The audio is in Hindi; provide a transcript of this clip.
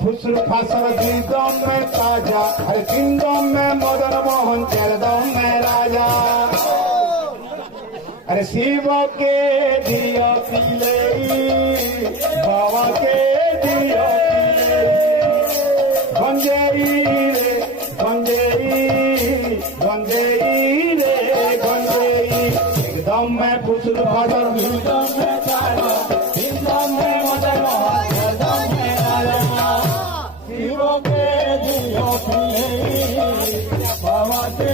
फुसर फासर दम में ताजा, अरे तीन दम में मदन मोहन, चार दम में राजा। अरे शिव के दिया पीले, बाबा के दिया पीले, गंजेई रे गंजेई, गंजेई रे गंजेई। एकदम में फुसर फासर दम में ताजा, तीन दम में मदन मोहन, चार दम में राजा। शिव के दिया पीले, बाबा के